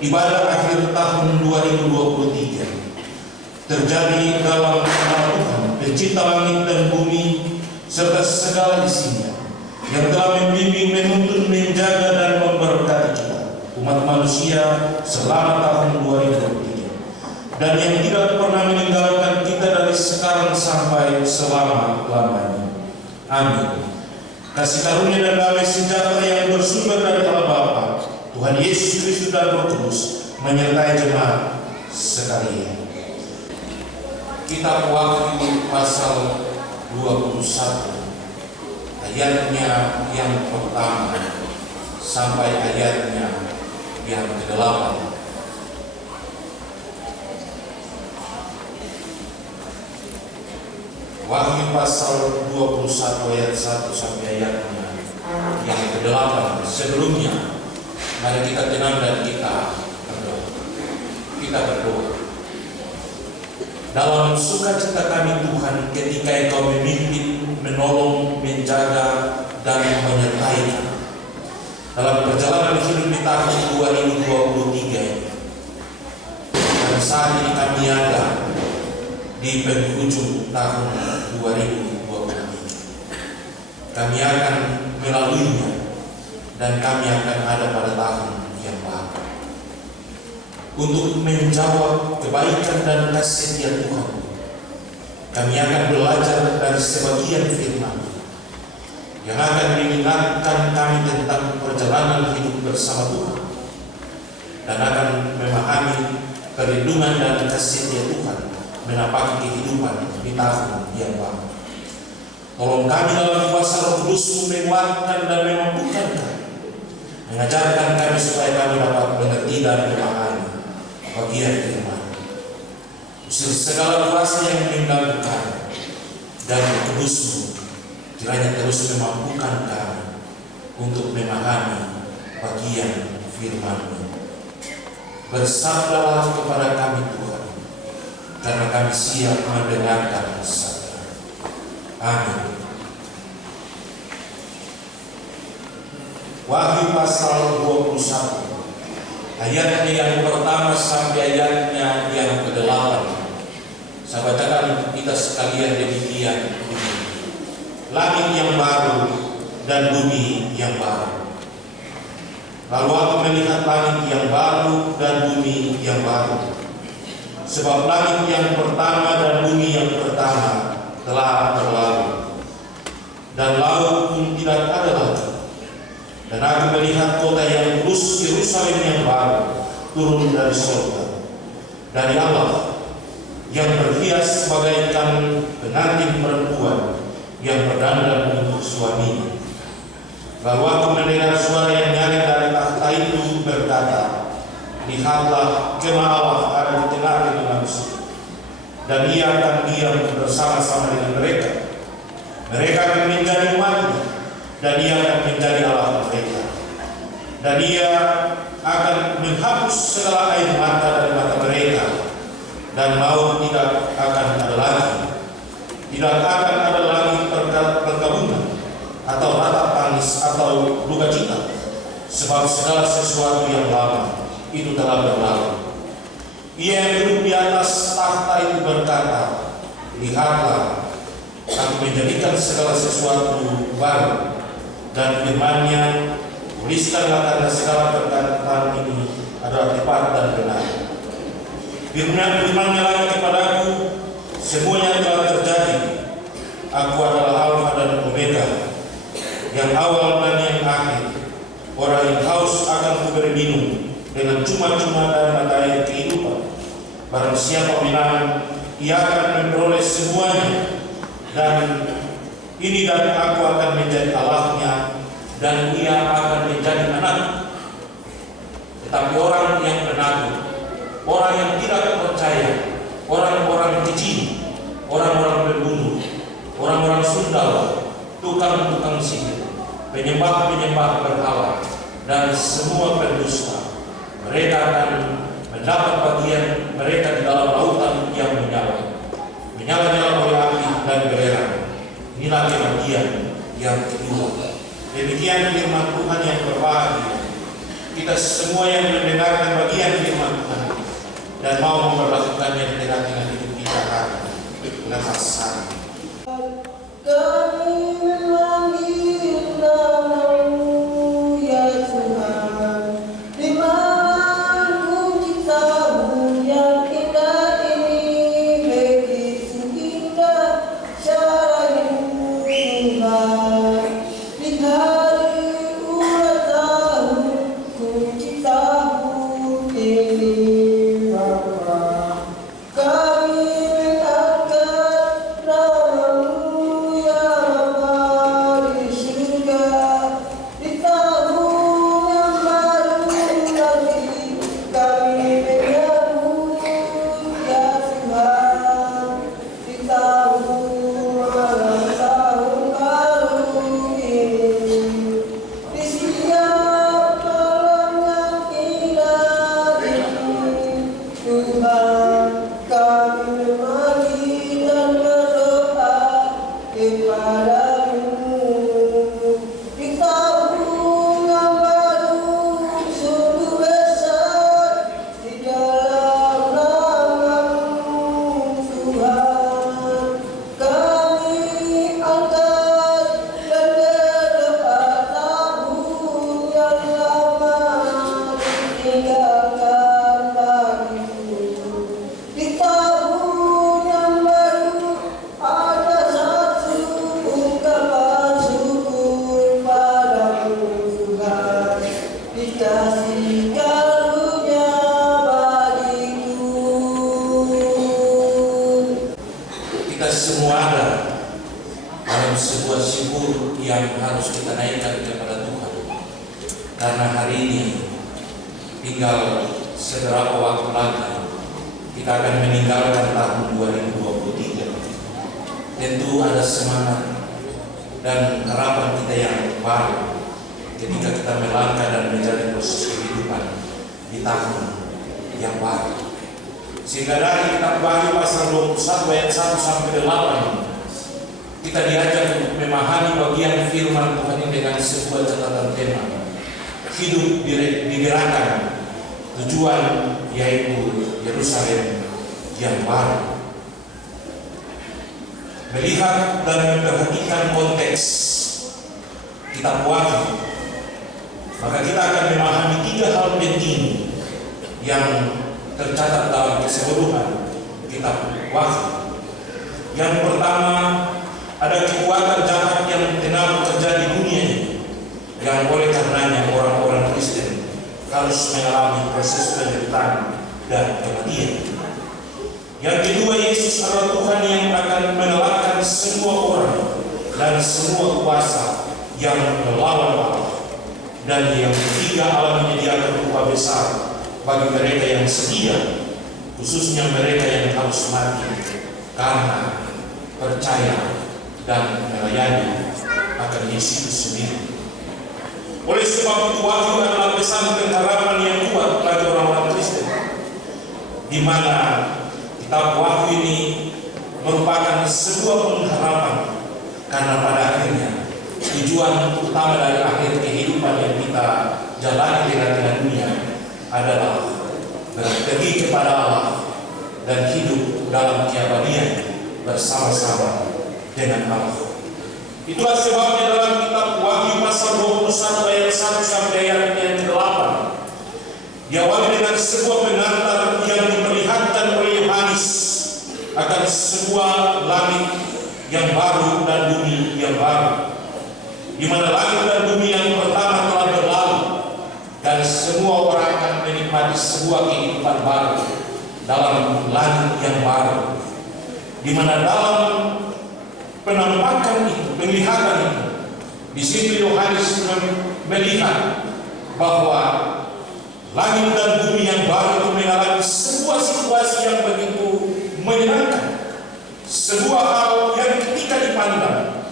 ibadah akhir tahun 2023 terjadi dalam nama Tuhan, pencipta langit dan bumi serta segala isinya, yang telah membimbing, menuntun, menjaga dan memberkati kita umat manusia selama tahun 2023, dan yang tidak pernah meninggalkan kita dari sekarang sampai selama-lamanya. Amin. Kasih karunia dan damai sejahtera yang bersumber dari Allah Bapa, Tuhan Yesus Kristus dan Roh Kudus menyertai jemaat sekalian. Kitab Wahyu pasal 21 ayatnya yang pertama sampai ayatnya yang ke-8. Wahyu pasal 21 ayat 1 sampai ayatnya yang ke-8. Sebelumnya, mari kita tenang dan kita berdoa. Kita berdoa. Dalam sukacita kami Tuhan, ketika Engkau memimpin, menolong, menjaga, dan menyertai kami dalam perjalanan hidup di tahun 2023 ini. Dan saat ini kami ada di penghujung tahun 2023. Kami akan melaluinya dan kami akan ada pada tahun yang baru untuk menjawab kebaikan dan kasih setia Tuhan. Kami akan belajar dari sebagian firman yang akan mengingatkan kami tentang perjalanan hidup bersama Tuhan, dan akan memahami perlindungan dan kasih setia Tuhan menapaki kehidupan di tahun yang baru. Tolong kami dalam kuasa Roh Kudus menguatkan dan memampukan kami, mengajarkan kami supaya kami dapat mengerti dan memahami bagian firman. Usir segala kuasa yang mengganggu kami, dan Kudus-Mu kiranya terus memampukan kami untuk memahami bagian firman-Mu. Bersabdalah kepada kami Tuhan, karena kami siap mendengarkan sabda. Amin. Wahyu pasal 21 ayatnya yang pertama sampai ayatnya yang ke-8. Saya bacakan kita sekalian demikian. Langit yang baru dan bumi yang baru. Lalu aku melihat langit yang baru dan bumi yang baru, sebab langit yang pertama dan bumi yang pertama telah berlalu, dan laut pun tidak ada lagi. Dan aku melihat kota yang kudus Yerusalem yang baru turun dari surga, dari Allah, yang berhias bagaikan pengantin perempuan yang berdandan untuk suaminya. Lalu aku mendengar suara yang nyaring dari takhta itu berkata, lihatlah, jemaah Allah ada di tengah-tengah manusia, dan Ia akan diam bersama-sama dengan mereka. Mereka akan menjadi umat-Nya, dan Ia akan menjadi Allah mereka. Dan Ia akan menghapus segala air mata dari mata mereka, dan maut tidak akan ada lagi. Tidak akan ada lagi perkabungan, atau ratap tangis, atau duka cita, sebab segala sesuatu yang lama itu telah berlalu. Ia yang duduk di atas takhta itu berkata, lihatlah, aku menjadikan segala sesuatu baru. Dan firman-Nya, tuliskanlah karena segala perkataan ini adalah tepat dan benar. Firman-Nya lagi kepadaku, semuanya telah terjadi. Aku adalah Alfa dan Omega, yang awal dan yang akhir. Orang yang haus akan kuberi minum dengan cuma-cuma dari mata air kehidupan. Barang siapa minum, ia akan memperoleh semuanya. Dan ini dan aku akan menjadi Allahnya, dan ia akan menjadi anak. Tetapi orang yang menanggung, orang yang tidak percaya, orang-orang keji, orang-orang pembunuh, orang-orang sundal, tukang-tukang sihir, penyembah-penyembah berhala, dan semua pendusta, mereka akan mendapat bagian mereka di dalam lautan yang menyala-nyala oleh api dan belerang. Inilah bagian yang kedua. Demikian firman Tuhan yang berbahagia. kita semua yang mendengarkan bagian firman Tuhan dan mau memperlakukannya di tengah-tengah hidup kita akan lepas sana. Kami memanggil nama-Mu ya Tuhan, di mana kunci tahu yang indah ini begitu indah cara hidup Tuhan. Di hari ulang tahun kunci tahu ini Bapa, kami mengangkat nama-Mu ya Bapa di surga. Di tahun yang baru nanti kami menyambut ya Tuhan. Di tahun ulang tahun baru ini, di setiap malam yang indah ini Tuhan, kami memanggil dan berdoa kepada-Mu. Di tahun yang baru sungguh besar di dalam nama-Mu Tuhan, kami angkat dan berdoa tahun yang lama ditinggalkan bagiku. Di tahun yang baru ada satu ungkapan syukur padamu Tuhan, dikasih karunia bagiku. Kita semua ada dalam sebuah syukur yang harus kita naikkan kepada Tuhan, karena hari ini tinggal seberapa waktu lagi kita akan meninggalkan tahun 2023. Tentu ada semangat dan harapan kita yang baru ketika kita melangkah dan menjalani proses kehidupan di tahun yang baru. Sehingga dari kitab Wahyu pasal 21 ayat 1 sampai 8 kita diajak untuk memahami bagian firman Tuhan ini dengan sebuah catatan tema hidup digerakkan, tujuan yaitu Yerusalem yang baru. Melihat dan memperhatikan konteks kitab Wahyu, maka kita akan memahami 3 hal penting yang tercatat dalam keseluruhan kitab Wahyu. Yang pertama, ada kekuatan jahat yang tenang terjadi di dunia ini, yang oleh karenanya orang-orang Kristen harus mengalami proses penderitaan dan kematian. Yang kedua, Yesus adalah Tuhan yang akan mengalahkan semua orang dan semua kuasa yang melawan Allah. Dan yang ketiga, Allah menyediakan upah besar bagi mereka yang setia, khususnya mereka yang harus mati karena percaya dan melayani akan Yesus sendiri. Oleh sebab itu, Wahyu adalah pesan pengharapan yang kuat bagi orang-orang Kristen, di mana kitab Wahyu ini merupakan sebuah pengharapan, karena pada akhirnya tujuan utama dari akhir kehidupan yang kita jalani di tengah dunia adalah pergi kepada Allah dan hidup dalam keabadian bersama-sama dengan Allah. Itulah sebabnya dalam kitab Wahyu pasal 21 ayat 1 sampai ayat yang ke-8 diawali dengan sebuah pengantar yang diperlihatkan oleh Yohanes akan sebuah langit yang baru dan bumi yang baru, di mana langit dan bumi yang pertama telah berlalu dan semua orang akan menikmati sebuah kehidupan baru dalam langit yang baru, di mana dalam penampakan itu, penglihatan itu, di situ Yohanes melihat bahwa langit dan bumi yang baru itu mengalami sebuah situasi yang begitu menyenangkan, sebuah hal yang ketika dipandang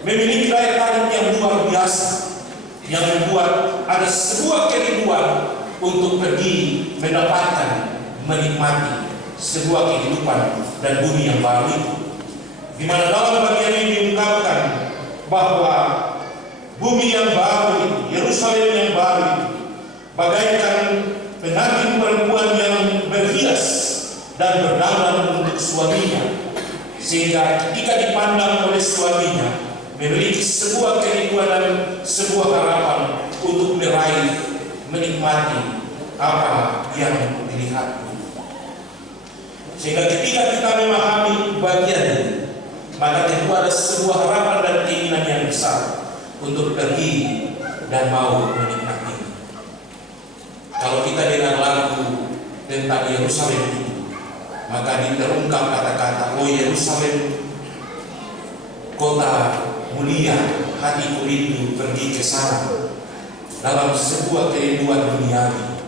memiliki daya tarik yang luar biasa, yang membuat ada sebuah kerinduan untuk pergi mendapatkan, menikmati sebuah kehidupan dan bumi yang baru itu, di mana dalam bagian ini diungkapkan bahwa bumi yang baru itu, Yerusalem yang baru itu, bagaikan pengantin perempuan yang berhias dan berdandan untuk suaminya, sehingga ketika dipandang oleh suaminya memiliki sebuah kerinduan dan sebuah harapan untuk meraih, menikmati apa yang dilihat. Sehingga ketika kita memahami bagian ini, maka tentu ada sebuah harapan dan keinginan yang besar untuk pergi dan mau menikmati. Kalau kita dengar lagu tentang Yerusalem itu, maka diterungkap kata-kata, "Oh Yerusalem, kota mulia, hatiku rindu pergi ke sana." Dalam sebuah kerinduan duniawi,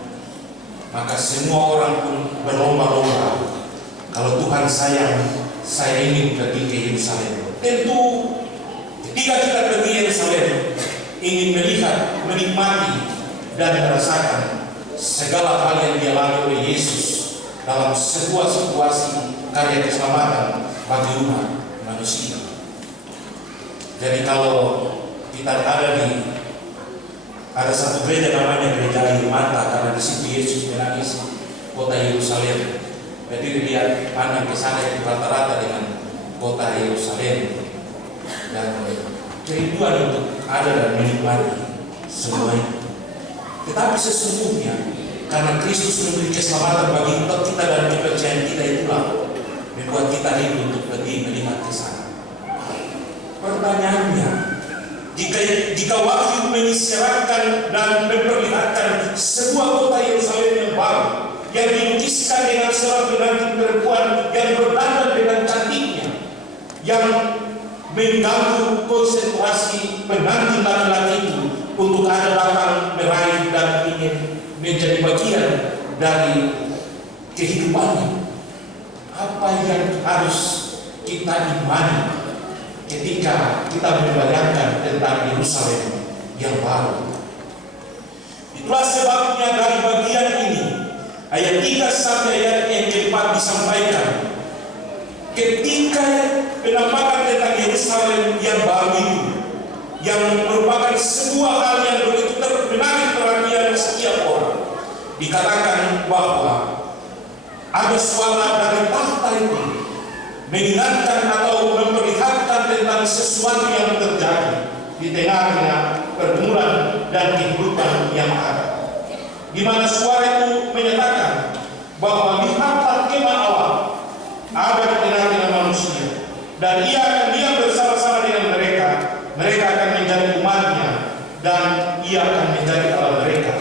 maka semua orang pun berlomba-lomba. Kalau Tuhan sayang, saya ingin pergi ke Yerusalem. Tentu ketika kita pergi ke Yerusalem, ingin melihat, menikmati, dan merasakan segala hal yang dialami oleh Yesus dalam sebuah situasi karya keselamatan bagi umat manusia. Jadi kalau kita ada satu gereja namanya Gereja Air Mata, karena di situ Yesus menangis kota Yerusalem. Jadi dia pandang ke sana itu rata-rata dengan kota Yerusalem, dan kerinduan untuk ada dan menikmati semuanya. Tetapi sesungguhnya karena Kristus memberi keselamatan bagi kita dan kepercayaan kita, itulah membuat kita rindu untuk pergi melihat ke sana. Pertanyaannya, jika Wahyu mengisyaratkan dan memperlihatkan sebuah kota Yerusalem yang baru, yang dilukiskan dengan seorang pengantin perempuan yang berdandan dengan cantiknya, yang mengganggu konsentrasi pengantin laki-laki itu untuk ada datang meraih dan ingin menjadi bagian dari kehidupannya. Apa yang harus kita imani ketika kita membayangkan tentang Yerusalem yang baru? Itulah sebabnya dari bagian ini, ayat 3 sampai ayat yang ke-4 disampaikan, ketika penampakan tentang Yerusalem yang baru itu, yang merupakan sebuah hal yang begitu menarik perhatian setiap orang, dikatakan bahwa ada suara dari tahta itu mengingatkan atau memperlihatkan tentang sesuatu yang terjadi di tengah-tengah pergumulan dan kehidupan yang ada, di mana suara itu menyatakan bahwa lihatlah kemah Allah ada di tengah-tengah manusia, dan ia akan diam bersama-sama dengan mereka. Mereka akan menjadi umatnya, dan ia akan menjadi Allah mereka.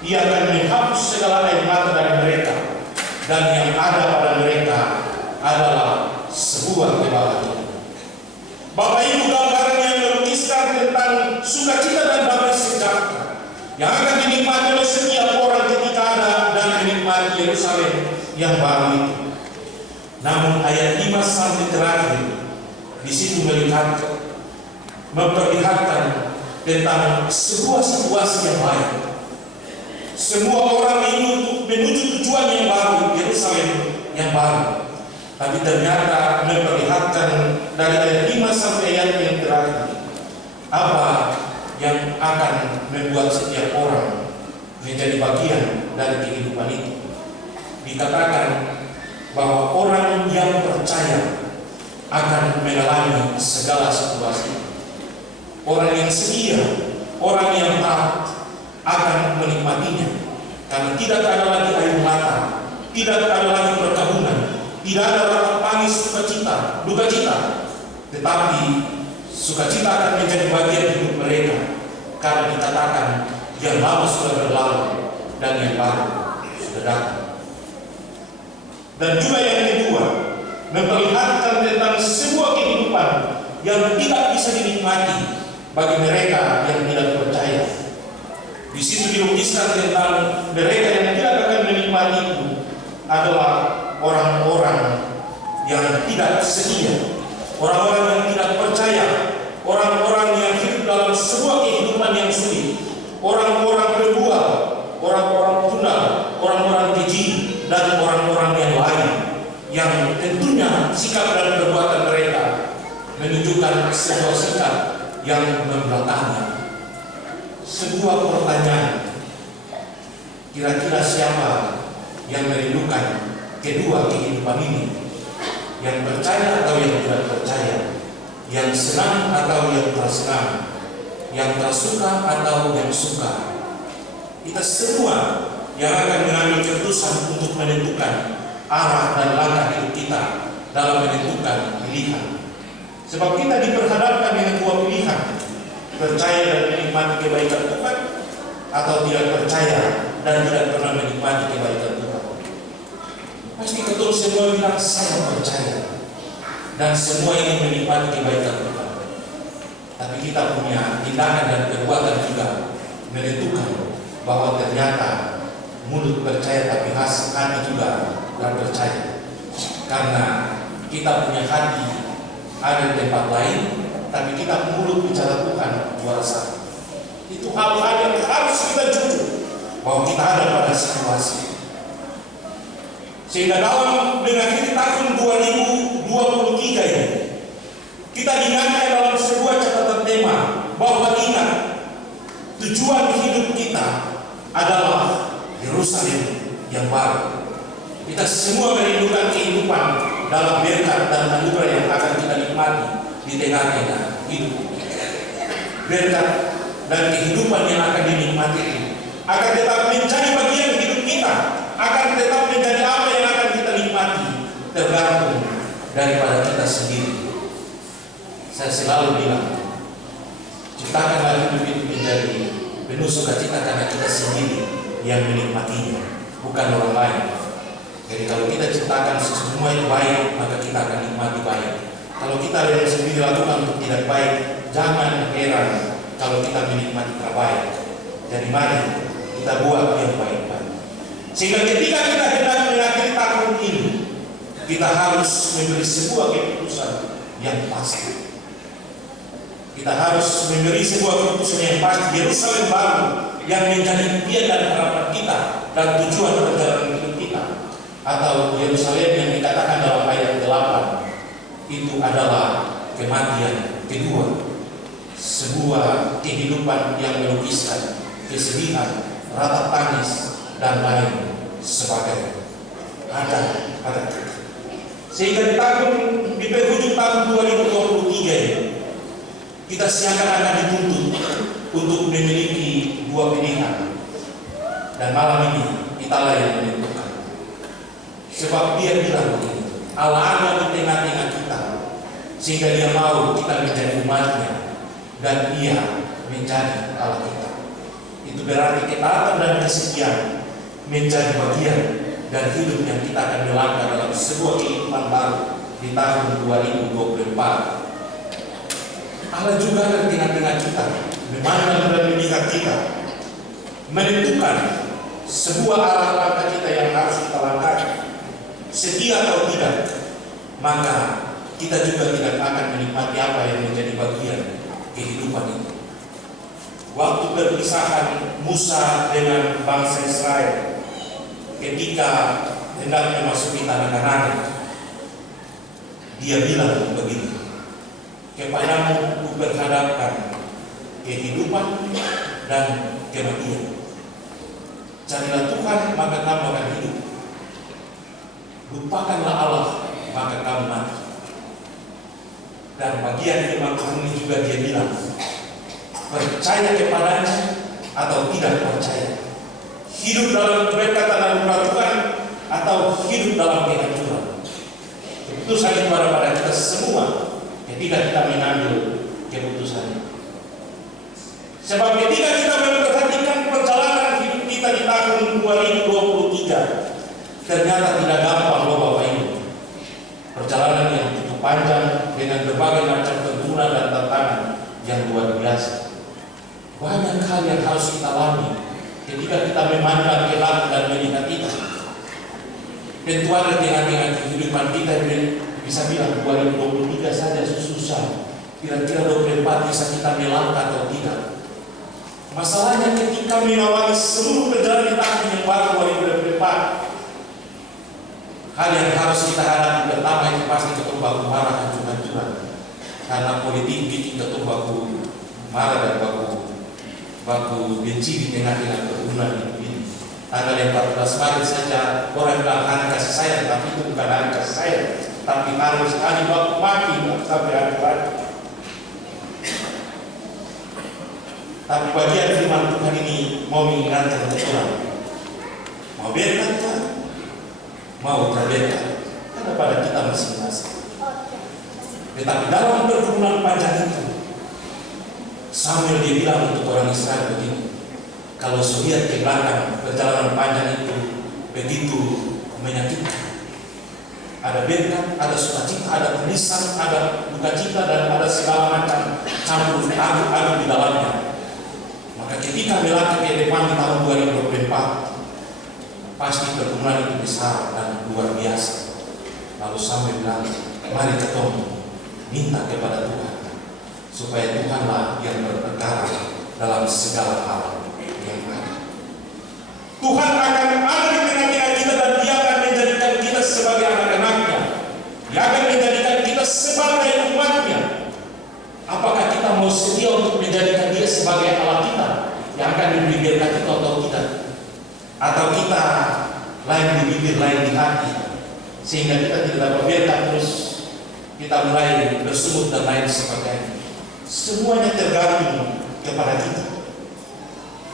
Ia akan menghapus segala air mata dari mereka, dan yang ada pada mereka adalah sebuah kebahagiaan. Bapak Ibu, gambaran yang melukiskan tentang sukacita dan damai sejahtera yang akan dinikmati oleh setiap orang ketika ada dan menikmati Yerusalem yang baru itu. Namun ayat 5 sampai terakhir di situ memperlihatkan tentang sebuah situasi yang lain. Semua orang ingin menuju tujuan yang baru, Yerusalem yang baru. Tapi ternyata memperlihatkan dari ayat 5 sampai ayat yang terakhir apa yang akan membuat setiap orang menjadi bagian dari kehidupan itu. Dikatakan bahwa orang yang percaya akan mengalami segala situasi. Orang yang setia, orang yang taat akan menikmatinya, karena tidak ada lagi air mata, tidak ada lagi perkebunan, tidak ada rasa tangis duka cita, tetapi sukacita akan menjadi bagian hidup mereka, karena dikatakan yang lama sudah berlalu dan yang baru sudah datang. Dan juga yang kedua, memperlihatkan tentang sebuah kehidupan yang tidak bisa dinikmati bagi mereka yang tidak percaya. Di situ dilukiskan tentang mereka yang tidak akan menikmati itu adalah orang-orang yang tidak setia, orang-orang yang tidak percaya, orang-orang yang hidup dalam sebuah kehidupan yang sulit, orang-orang berbual, orang-orang tuna, orang-orang keji, dan orang-orang yang lain, yang tentunya sikap dan perbuatan mereka menunjukkan sebuah sikap yang membelakangi. Sebuah pertanyaan, Kira-kira siapa yang merindukan kedua kehidupan ini? Yang percaya atau yang tidak percaya? Yang senang atau yang tak senang? Yang tak suka atau yang suka? Kita semua yang akan mengambil keputusan untuk menentukan arah dan langkah hidup kita dalam menentukan pilihan. Sebab kita diperhadapkan dengan dua pilihan: percaya dan menikmati kebaikan Tuhan, atau tidak percaya dan tidak pernah menikmati kebaikan Tuhan. Pasti betul semua bilang saya percaya dan semua ingin menikmati kebaikan Tuhan. Tapi kita punya tindakan dan perbuatan juga menentukan bahwa ternyata mulut percaya tapi hati juga tidak percaya. Karena kita punya hati ada di tempat lain, tapi kita mulut bicara Tuhan luar sana. Itu hal-hal yang harus kita jujur bahwa kita ada pada situasi. Sehingga dalam mengakhiri tahun 2023 ini, kita diingatkan dalam sebuah catatan tema bahwa ingat, tujuan hidup kita adalah Yerusalem yang baru. Kita semua merindukan kehidupan dalam berkat dan anugerah yang akan kita nikmati di tengah-tengah hidup. Berkat dan kehidupan yang akan dinikmati akan tetap menjadi bagian hidup kita, akan tetap menjadi apa yang akan kita nikmati, tergantung daripada kita sendiri. Saya selalu bilang, ciptakanlah hidup itu menjadi penuh sukacita karena kita sendiri yang menikmatinya, bukan orang lain. Jadi kalau kita ciptakan semua yang baik, maka kita akan nikmati baik. Kalau kita yang sendiri lakukan untuk tidak baik, jangan heran kalau kita menikmati terbaik. Jadi mari kita buat yang baik-baik. Sehingga ketika kita hendak mengakhiri tahun ini, kita harus memberi sebuah keputusan yang pasti. Kita harus memberi sebuah keputusan yang pasti. Yerusalem baru yang menjadi impian dan harapan kita dan tujuan perjalanan hidup kita. Atau Yerusalem yang dikatakan dalam ayat 8 itu adalah kematian kedua, sebuah kehidupan yang melukiskan kesedihan, ratap tangis dan lain sebagainya. Ada. Sehingga di penghujung tahun 2023 ini kita seakan-akan dituntut untuk memiliki dua pilihan, dan malam ini kitalah yang menentukan. Sebab Dia bilang begini, Allah ada di tengah-tengah kita, sehingga Dia mau kita menjadi umat-Nya dan Ia menjadi Allah kita. Itu berarti ketaatan dan kesetiaan menjadi bagian dari hidup yang kita akan melangkah dalam sebuah kehidupan baru di tahun 2024. Allah juga ada di tengah-tengah kita, memandang dan melihat kita, menentukan sebuah arah langkah kita yang harus kita langkahkan. Setia atau tidak, maka kita juga tidak akan menikmati apa yang menjadi bagian kehidupan itu. Waktu perpisahan Musa dengan bangsa Israel ketika hendak memasuki tanah Kanaan, Dia bilang begini, kepadamu kuperhadapkan kehidupan dan kematian. Carilah Tuhan, maka kamu akan hidup. Lupakanlah Allah, maka kamu mati. Dan bagian firman Tuhan ini juga Dia bilang, percaya kepadanya atau tidak percaya, hidup dalam berkat dan anugerah Tuhan atau hidup dalam kehancuran. Keputusan itu ada pada kita semua ketika kita mengambil keputusan. Sebab ketika kita memperhatikan perjalanan hidup kita di tahun 2023, ternyata tidak gampang loh Bapak Ibu. Perjalanan yang cukup panjang dengan berbagai macam tantangan dan tantangan yang luar biasa. Banyak hal yang harus kita alami ketika kita memandang ke belakang dan melihat itu. Tentu ada tengah-tengah kehidupan kita bisa bilang 2023 saja susah. Kira-kira 24 bisa kita melangkah atau tidak. Masalahnya ketika mengawali seluruh perjalanan di tahun yang baru 2024, hal yang harus kita hadapi pertama itu pasti ketua baku marah hancur-hancuran. Karena politik bikin ketua baku marah dan baku benci di tengah-tengah kerukunan ini. Tanggal 14 Maret saja orang bilang hari kasih sayang, tapi itu bukan hari kasih sayang, tapi harus hari waktu mati sampai hari. Tapi bagian firman Tuhan ini mau mengingatkan kita, mau biarkan Tuhan, mau terbiarkan, karena pada kita masing-masing. Tetapi dalam pergumulan panjang itu, Samuel dia bilang untuk orang Israel begini, kalau lihat ke belakang perjalanan panjang itu begitu menyakitkan. Ada berkat, ada sukacita, ada tulisan, ada duka cita, dan ada segala macam campur aduk di dalamnya. Maka ketika melangkah ke depan di tahun 2024, pasti pergumulan itu besar dan luar biasa. Lalu Samuel bilang, mari ketemu, minta kepada Tuhan, supaya Tuhanlah yang berperkara dalam segala hal yang ada. Tuhan akan ada di tengah-tengah kita, dan Dia akan menjadikan kita sebagai anak-anaknya. Dia akan menjadikan kita sebagai umatnya. Apakah kita mau sedia untuk menjadikan Dia sebagai Allah kita yang akan diberi berkat itu atau tidak? Atau kita lain di bibir, lain di hati, sehingga kita tidak dapat berkat, terus kita mulai bersungut dan lain sebagainya. Semuanya tergantung kepada kita.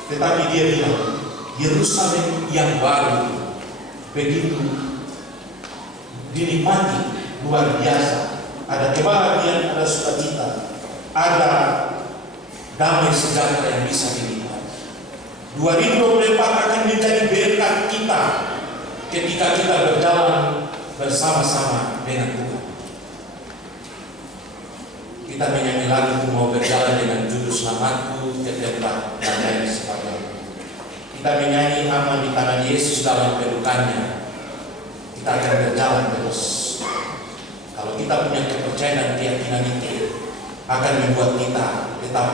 Tetapi Dia bilang, Yerusalem yang baru begitu dinikmati, luar biasa. Ada kebahagiaan, ada sukacita, ada damai sejahtera yang bisa dinikmati. 2024 akan menjadi berkat kita ketika kita berjalan bersama-sama dengan Tuhan. Kita menyanyi lagu mau berjalan dengan juru selamatku ke tempat dan lain sebagainya. Kita menyanyi aman di tangan Yesus dalam pelukannya. Kita akan berjalan terus. Kalau kita punya kepercayaan dan keyakinan itu, akan membuat kita tetap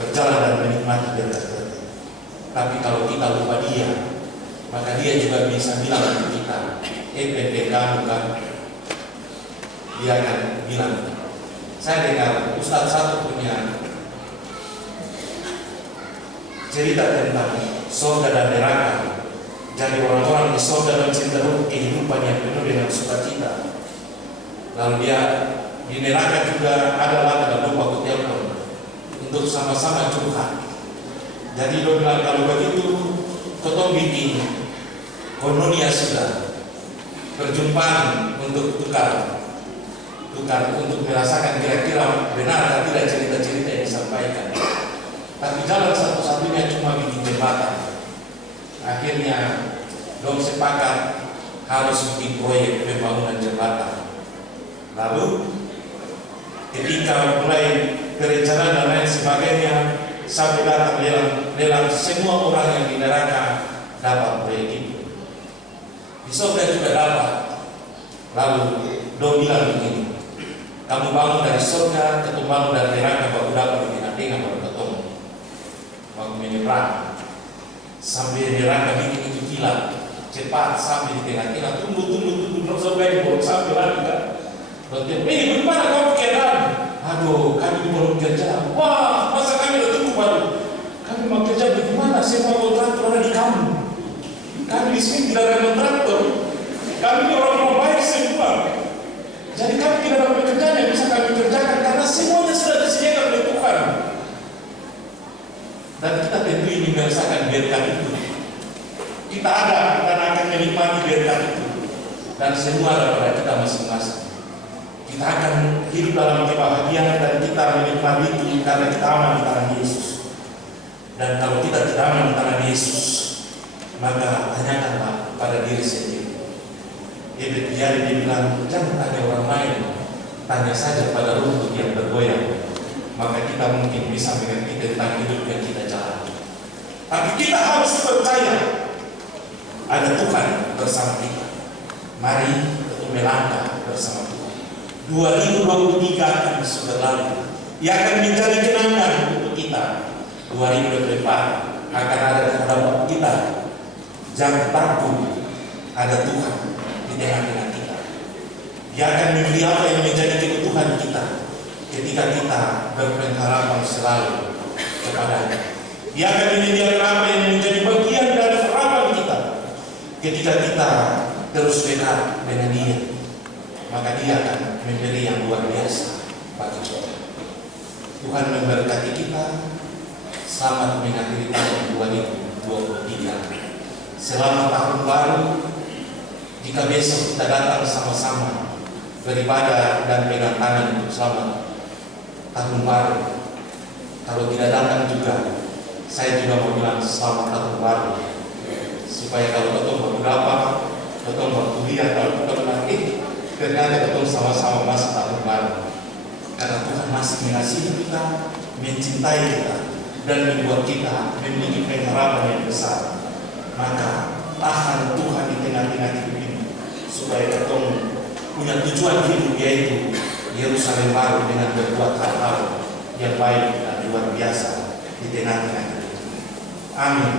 berjalan dan menikmati berkat-berkat. Tapi kalau kita lupa Dia, maka Dia juga bisa bilang ke kita, kamu kan? Dia akan bilang. Saya dengar Ustaz satu punya cerita tentang surga dan neraka. Jadi orang-orang di surga mencintai kehidupan yang penuh dengan sukacita. Lalu dia di neraka juga ada lagi dan lupa aku telepon untuk sama-sama curhat. Jadi dia bilang kalau begitu ketemu bikin kononia sudah perjumpaan untuk tukar untuk merasakan kira-kira benar atau tidak cerita-cerita yang disampaikan. Tapi jalan satu-satunya cuma bikin jembatan. Akhirnya dong sepakat harus bikin proyek pembangunan jembatan. Lalu ketika mulai perencanaan dan lain sebagainya, sampai datang lelang semua orang yang di neraka dapat proyek itu. Di surga juga dapat. Lalu dong bilang begini, kamu bangun dari surga, ketemu bangun dari neraka, baru dapat di tengah-tengah baru ketemu. Waktu menyeberang sampai neraka bikin itu kilat cepat sampai di tengah-tengah, tunggu surga ini baru sampai lagi kan. Bagaimana kamu keadaan? Aduh, kami belum kerja. Wah, masa kami udah tunggu baru? Kami mau kerja bagaimana? Semua kontraktor ada di kamu. Kami di sini tidak ada kontraktor. Kami ini orang baik semua. Jadi kami tidak ada pekerjaan yang bisa kami kerjakan karena semuanya sudah disediakan oleh Tuhan. Dan kita tentu ini merasakan berkat itu. Kita ada dan akan menikmati berkat itu. Dan semua ada pada kita masing-masing. Kita akan hidup dalam kebahagiaan dan kita menikmati itu karena kita aman di tangan Yesus. Dan kalau kita tidak aman di tangan Yesus, maka tanyakanlah pada diri sendiri. Jadi dia bilang, jangan tanya orang lain, tanya saja pada rumput yang bergoyang. Maka kita mungkin bisa mengerti tentang hidup yang kita jalani. Tapi kita harus percaya ada Tuhan bersama kita. Mari kita melangkah bersama Tuhan. 2023 akan berlalu. Ia akan menjadi kenangan untuk kita. 2024 akan ada di hadapan kita. Jangan takut, ada Tuhan di tengah-tengah kita. Dia akan memberi apa yang menjadi kebutuhan kita ketika kita berpengharapan selalu kepada-Nya. Dia akan menyediakan apa yang menjadi bagian dari harapan kita ketika kita terus dekat dengan Dia, maka Dia akan memberi yang luar biasa bagi kita. Tuhan memberkati kita. Selamat mengakhiri tahun 2023. Selamat tahun baru. Jika besok kita datang sama-sama beribadah dan pegang tangan untuk selamat tahun baru. Kalau tidak datang juga, saya juga mau bilang selamat tahun baru. Supaya kalau ketemu beberapa, ketemu kuliah, kalau ketemu nanti, ternyata ketemu sama-sama masuk tahun baru. Karena Tuhan masih mengasihi kita, mencintai kita, dan membuat kita memiliki pengharapan yang besar. Maka tahan Tuhan di tengah-tengah hidup ini, supaya ketemu punya tujuan hidup, yaitu Yerusalem baru dengan berbuat hal-hal yang baik dan luar biasa di tengah-tengah hidup. Amin.